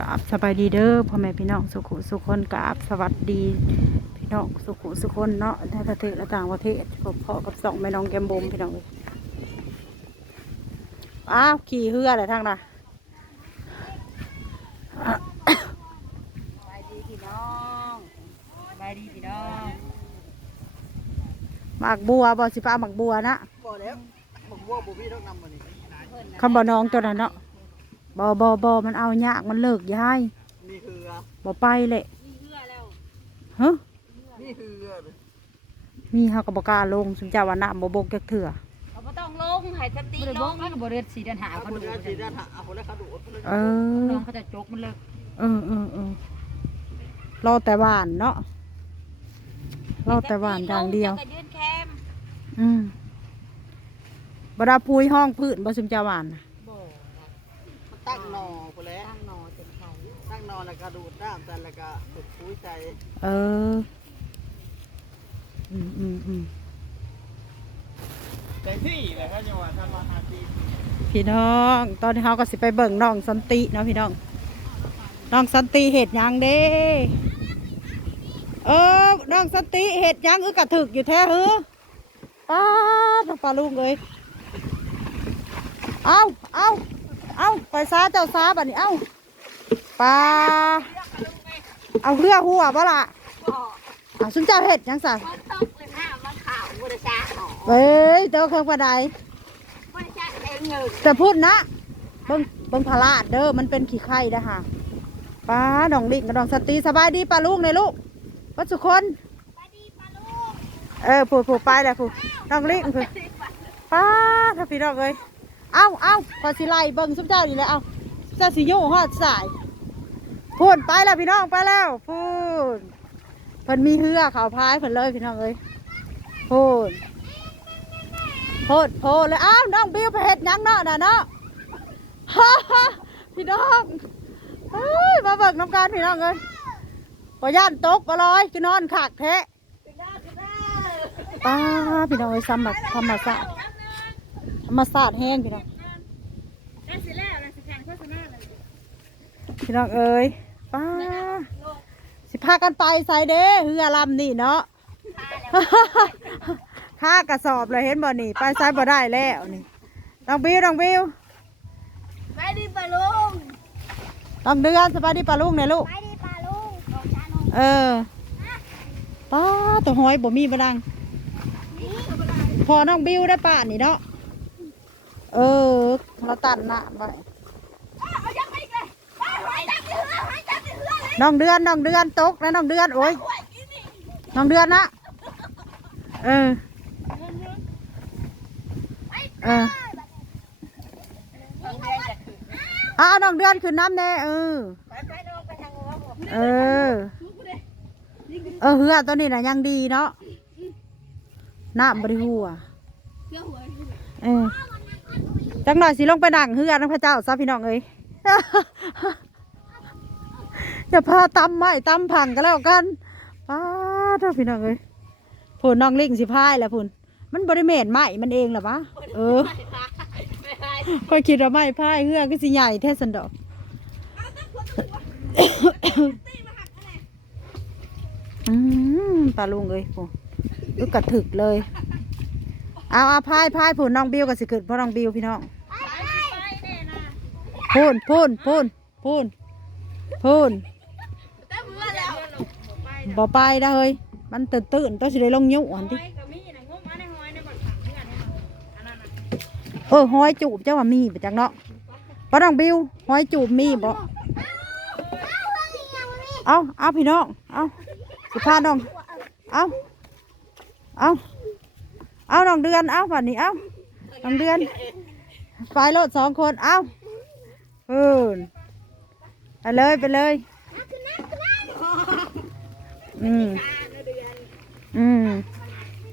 กราบสบายดีเด้อพ่อแม่พี่น้องสุขุสุคนกราบสวัสดี พี่น้องสุขุสุคนเนาะในประเทศและต่างประเทศพบพ่อกับสองแม่น้องแกมบมพี่น้องเลยอ้าวขี่เรืออะไรทางน่ะสบายดีพี่น้องสบายดีพี่น้องหมากบัวบ่สิป้าหมากบัวนะบ่แล้วผมว่าบ่มีต้องนำมานี่คำบ่น้องตัวนั้นเนาะ บ่บ่บ่มันเอายากมันเลิกยายนี่คือบ่ไปเลยมีเหือแล้วฮะนี่คือ มีเฮาก็บ่กล้าลงสุนเจ้าว่าน้ำบ่บกจักเถื่อเขาบ่ต้องลงให้สติลงมันก็บ่เรียนสีเดินหาเอาเขาคนดูละสีด้านหาเอาคนละเขาดูคนละเออน้องเขาจะจกมันเลยเออเออเออรอแต่หวานเนาะรอแต่หวานอย่างเดียวจะยืนแคมอืมบดาปุยห้องพื้นบสุมเจาหวานน่ะบ่ตั้ง นอคนแล้วตั้งนอเต็มไข่ตั้งนอแล้วก็ดูดน้ำแต่แล้วก็ฝึกคุยใจเออ อืมอืมอืมแต่ที่แหละครับจังหวะทำมาหาทีพี่น้อง ตอนนี้เขาก็สิไปเบิ่งน้องสันติเนาะพี่น้อง น้องสันติเห็ดหยังเด้ เออ น้องสันติเห็ดหยังเออกระถึกอยู่แท้เฮ้อป้าดปลาลุงเลยเอาเอาเอาไปซาเจ้าซาบัดนี้เอาปลาเอาเรือหัวบ่ล่ะบ่เอาซุมเจ้าเห็ดหยังสะมันตกเลยน้ำมันขาวบ่ได้ซ่าหนอเฮ้ยเจ้าเครื่องประไดบ่ได้ซ่าเองเงินแต่พูดนะเบิ่งเบิ่งพลาดเด้อมันเป็นขี้ไข่นะฮะป้าดองลิงกับดองสตรีสบายดีป้าลุงเลยลูกวัดสุคนสบายดีปลาลูกเออผูผูไปแหละผูดองลิงผูป้าถ้าพี่ดอกเลย เอาเอาพอสิไล่เบิ่งซุปเจ้าอยู่แล้วเอาเจ้าสิโย่ฮอดสายพูนไปแล้วพี่น้องไปแล้วพูนเพิ่นมีเหือเขาพายเพิ่นเลยพี่น้องเอ้ยพูนโพดโพดเลยอ้าวน้องบิวไปเฮ็ดหยังเนาะน่ะเนาะฮ่าฮ่าพี่น้องเฮ้ยมาเบิกน้ำการพี่น้องเลยพอย่านตกก็ลอยคือนอนขากแทะป้าพี่น้องเอ้ยซ้ำแบบธรรมศาสตร์ธรร มศาสตร์แห้งพี่น้องนั่นสิแล้วนั่นสิแข่งโฆษณาเลยพี่น้องเอ้ยป้าสิพากันไปใส่เด้เฮือลำนี่เนาะค่ากระสอบเลยเห็นบ่นี่ไปใส่บ่ได้แล้วนี่น้องบิวน้องบิวสบายดีปลาลูกน้องเดือนสบายดีปลาลูกเนี่ยลูกสบายดีปลาลูกของจานงเออป้าตัวหอยบ่มีบดังพอน้องบิวได้ป่านนี่เนาะ เออ เราตัดหน้าไปเอาจับไปอีกเลยไปไปจับที่เรือไปจับที่เรือเลยน้องเดือนน้องเดือนตกนะน้องเดือนโอ้ยน้องเดือนนะเออเออเอาน้องเดือนขึ้นน้ำแน่เออไปไปน้องไปทางหัวผมเออเออเฮือตัวนี้นะยังดีเนาะน้ำบริหัวเรือหัวเออ จังหน่อยสิลงไปดังเฮือนะพระเจ้าซะพี่น้องเอ้ยอย่าพาตำไม้ตำผังกันแล้วกันป้าเท่าพี่น้องเอ้ยผุนน้องลิงสิพายแหละผุนมันบริเมตไม้มันเองหรอวะเออค่อยคิดว่าไม้พายเฮือก็สิใหญ่แท้สันดอกอืมปลาลุงเอ้ยโอ้ลูกกระถึกเลย เอาเอาพายพายพูนน้องบิวกับสิเกิดพ่อน้องบิวพี่น้องไปไปแน่นะพูนพูนพูนพูนพูนแต่เมื่อแล้วบ่ไปได้เฮ้ยมันตื่นตื่นๆต้องสิได้ลงยุ่อันที่ก็มีนะงมอันในหอยในบ่อนขังเพื่อนอันนั้นน่ะเออหอยจูบเจ้าว่ามีปะจังเนาะพ่อน้องบิวหอยจูบมีบ่เอาเอาพี่น้องเอาสิพาน้องเอาเอา เอาน้องเดือนเอาวันนี้เอาน้องเดือนไฟรถสองคนเอาเออไปเลยไปเลย อืมอืม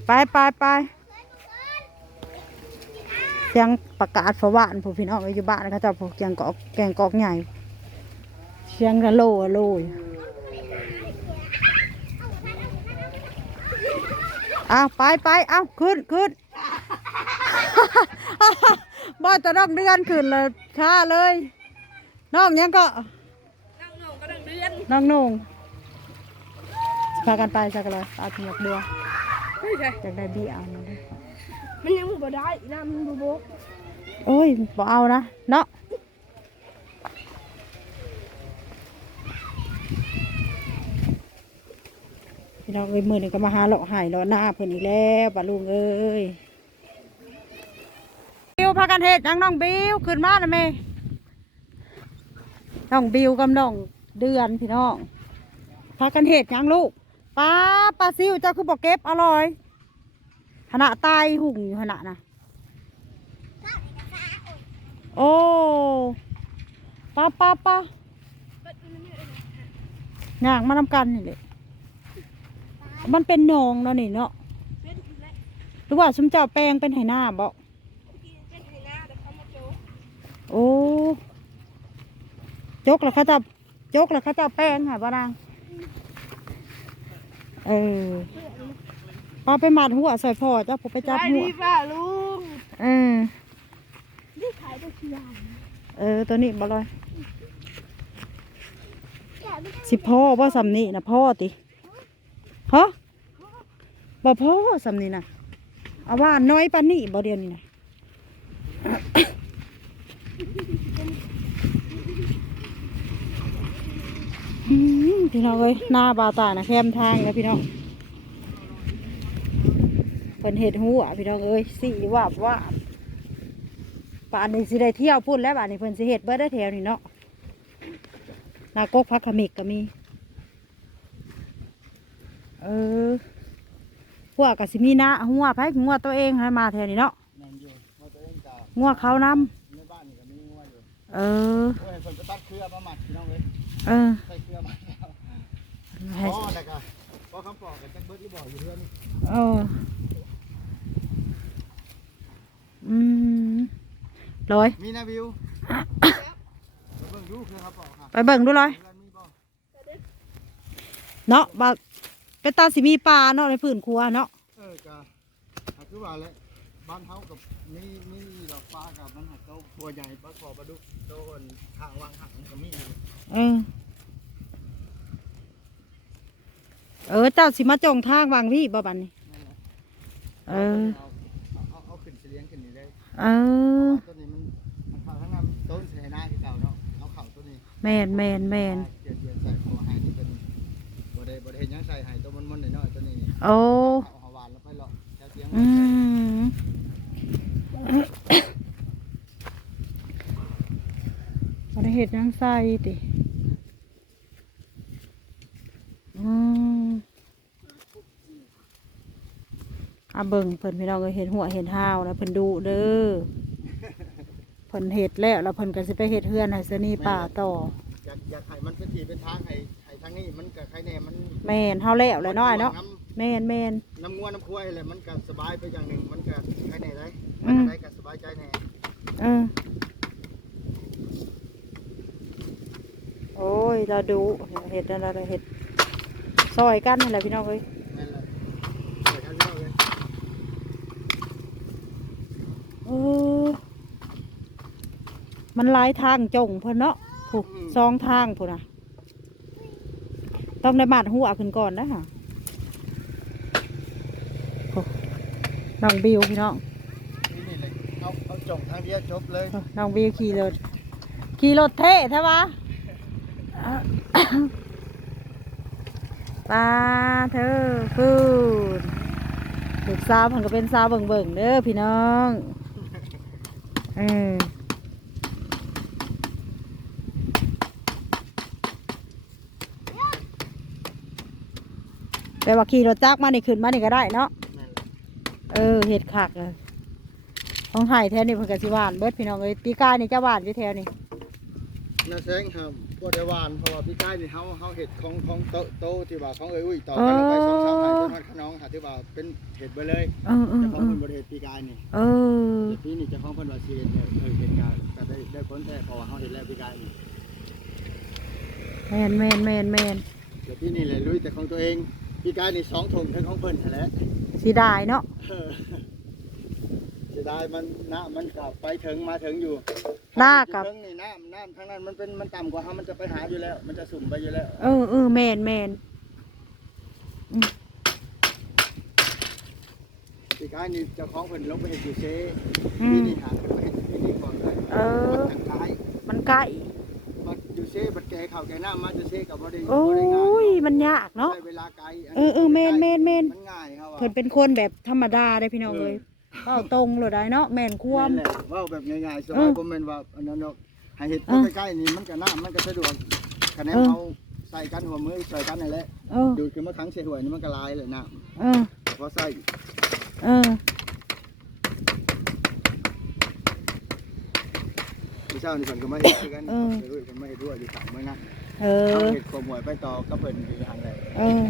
ไปไปไปเสียงประกาศฝาวานผู้พี่น้องอยู่บ้านเขาเจะพวกเสียงกอกแกงกอกใหญ่เสียงกะโลอะโลย เอาไปไปเอาขึ้นขึ้นบ่แต่น้องเดือนขึ้นเลยค่าเลยน้องยังก็น้ตั้งเดือนน้องนุ่งพากันไปสักเลยเอาถึงดอกบัวเฮ้ยใช่จากได้เบี้ยเอามาด้วยมันยังบ่ได้น้ำมันบ่บกโอ้ยบ่เอานะเนาะ พี่น้องเอ้ยมือหนึ่งก็มาหาเลาะหายเลาะหน้าเพิ่นอีกแล้วป้าลุงเอ้ยบิวพากันเฮ็ดยังน้องบิวขึ้นมาแล้วแม่น้องบิวกับน้องเดือนพี่น้องพากันเฮ็ดยังลูกป้าปลาซิวเจ้าคือบอกเก็บอร่อยขณะตายหุ่งอยู่ขณะน่ะโอ้ป้าป้าป้าย่างมานำกันนี่เลย มันเป็นหนองเนาะนี่เนาะเป็นอีกแล้วหรือว่าชุมเจ้าแปลงเป็นไหหน้าบ่กินเป็นไห้หน้าแต่เขามาโจกโอ้จกแล้วเขาจะจกแล้วเขาจะแป้งค่ะป้านางเออป้าไปหมัดหัวใส่พ่อเจ้าผมไปจับได้หัวดีป่ะลุงเออนี่ขายได้กี่อย่างเออตัวนี้บ่ลอยสิพ่อว่าสำนี่นะพ่อติ ฮะบ่พ่อสำนี่นะเอาว่าน้อยปานนี่บ่เดียวนี่นะพี่น้องเอ้ยหน้าบาตานะแคมทางนะพี่น้องเพิ่นเห็ดหัวพี่น้องเอ้ยสีวาบว่าบป่านนี้สิได้เที่ยวพุ่นแล้วป่านนี้เพิ่นสิเห็ดเบิดได้แถวนี่เนาะนากกพักขมิกก็มี เออพวกก็สิมีนะหัวไผหัวตัวเองให้มาแถวนี้เนาะแม่นอยู่ว่าตัวเองกะหัวเขานในบ้านนี่ก็มีงัวอยู่ำเออโอ้ยเพิ่นก็ตัดเครือมาหมัดพี่น้องเอ้ยเออใส่เครือมาแล้วให้พ่อแล้วก็พ่อคำปอกกันจักเบิดที่บ่อยู่เรือนนี่เอออืมร้อยมีนะวิวเบิ่งดูเครือครับปอกค่ะไปเบิ่งดูร้อยเรือนมีบ่เนาะบา เป็นตาสิมีปลาเนาะในพื้นครัวเนาะเออกะหาคือว่าแหละบ้านเฮากับมีมีดอกฟ้ากับมันหักเจ้าบัวใหญ่ปลาขอปลาดุกโดนทางวางหักก็มีอยู่เออ เออเจ้าสิมาจงทางวางพี่บ่บันนี้ นั่นแหละเออ เอาเอาเอาขึ้นเสียงขึ้นนี่ได้เออตัวนี้มันมันเข้าทั้งนั้นต้นเสนาคือเก่าเนาะเอาเข่าตัวนี้แมนแมนแมนเดื โอ้เอาหาวานแล้วไปหรอกแค่เสียงอืมบ่ได้เห็ดหยังใส่ติอืมอาเบิ่งเพิ่นพี่น้องก็เห็นหัวเห็นห้าวแล้วเพิ่นดูเด้อเพิ่นเห็ดแล้วแล้วเพิ่นก็สิไปเห็ดเฮือนให้สนีป่าต่อ อยากอยากให้มันเป็นทีเป็นทางให้ให้ทางนี้มันก็ใครแน่มันแม่นเฮาแล้วแล้วน้อยเนาะน้ แม่นแม่นำน้ำงัวน้ำควายแหละมันก็สบายไปอย่างหนึ่งมันก็ใครแน่ได้อืมันมอะไรก็สบายใจแน่เออโอ้ยเราดูเห็ดนั่นเราเห็ดซอยกันนั่นแหละพี่น้องเอ้ยนั่นแหละเดี๋ยวท่านเล่าเลยเออมันหลายทางจงเพิ่นเนาะผูกสองทางพูนนะต้องได้มาดหัวขึ้นก่อนนะฮะโอ้ น้องบิวพี่น้องนี่นี่เลยเอาเอาจงทางเดียวจบเลยเออน้องบิวขี่รถขี่รถเท่ใช่ปะปลาเธอฟูดลูกสาวมันก็เป็นสาวเบิ่งเบิ่งๆเด้อพี่น้องเออแปลว่าขี่รถจักรมานี่ขึ้นมานี่ก็ได้เนาะนั่นแหละ เออเห็ดคักเลยของไทยแท้นี่เพิ่นก็สิหวานเบิดพี่น้องเอ้ยปีกายนี่จะหวานอยู่แถวนี่น่าแซงครับพวกเดวานเพราะว่าพี่ใต้นี่เฮาเฮาเห็ดของของโตโตที่ว่าของเอ้ยอุ้ยต่อกันลงไปสองสามไร่จนฮอดขน้องหาที่ว่าเป็นเห็ดไปเลยเออเออเจะของเออเพิ่นบ่ได้เห็ดปีกายนี่เออแต่ปีนี้เจะของเพิ่นว่าสิเห็ดเนี่ยเออเห็ดกาก็ได้ได้ผลแท้เพราะว่าเฮาเห็ดแล้วปีกายนี่แมนแมนแมนแมนแต่ปีนี้แหละลุยแต่ของตัวเองปีกายนี่สองถุงทั้งของเพิ่นนั่นแหละ สีดายเนาะเออเสียดายมันนะมันกลับไปถึงมาถึงอยู่ทหน้ากับเทิงนี่น้ำน้ำทั้งนั้นมันเป็นมันต่ำกว่าเขามันจะไปหาอยู่แล้ว มันจะสุ่มไปอยู่แล้ว เออเออแมนแมนปีกายนี่เจ้าของเพิ่นลงไปเห็ดอยู่เซ่อืปีมนี้หาขึ้นมาเห็ดปีนี้ก่อนเลยเออมันทางกายมันใกล้บัดอยู่เซ่บัด แกข้าวแกน้ำมาอยู่เซ่กับบ่ได้โอ้บ่ได้ง่ายยมันยากเนาะใช้เวลาไกลเออเออแมนแมนแมนมันง่ายครับว่าเพิ่นเป็นคนแบบธรรมดาได้พี่น้องเลยก็ตรงเลยได้เนาะแม่นควมแม่นแหละเว่าแบบง่ายๆสมัยอผมเป็นว่าอันนั้นเนาะให้เห็ดเออ ใกล้ๆนี่มันก็น้ำมันก็สะดวกคะแนนเอาใส่กันหัวมือใส่กันนั่นแหละ เออดูดขึ้นมาทั้งเสียหวยนี่มันก็ลายเลยน้เออพอใส่เออ เช้านี่เพิ่นก็มาเห็ดคือกันเออ เพิ่นเพิ่นมาเห็ดด้วยอยู่ข้างเมื่อนั้นเอเอาอเห็ดขมหวยไปต่อก็เพิ่นอยู่ทางใดเออ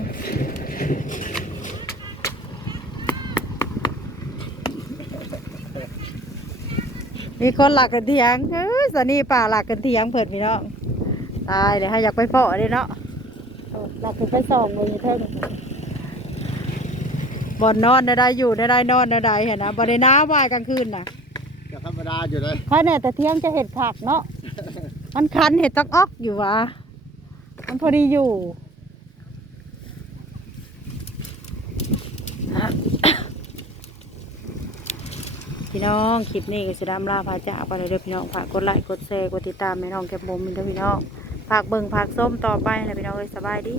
มีคนหลักกันเถียงเอ้ยสนี่ป่าหลักกันเถียงเผิดพี่น้องตายเลยให้อยากไปเพาะเลยเนาะเออหลักกันไปส่องเลยเท่งบ่อนนอนได้ได้อยู่ได้ได้นอนได้ได้เห็นนะบ่ได้น้าวายกลางคืนน่ะ ดาอยู่เลยถ้าเนี่ยแต่เที่ยงจะเห็ดผักเนาะ มันคันเห็ดตักออกอยู่วะมันพอดีอยู่พี่น้องคลิปนี้ก็จะดำลาพาจากไปเลยเด้อพี่น้องฝากกดไลค์กดแชร์กดติดตามแม่น้องแก้มบุมมินเด้อพี่น้องฝากเบิ่งฝากส้มต่อไปนะพี่น้องเอ้ยสบายดี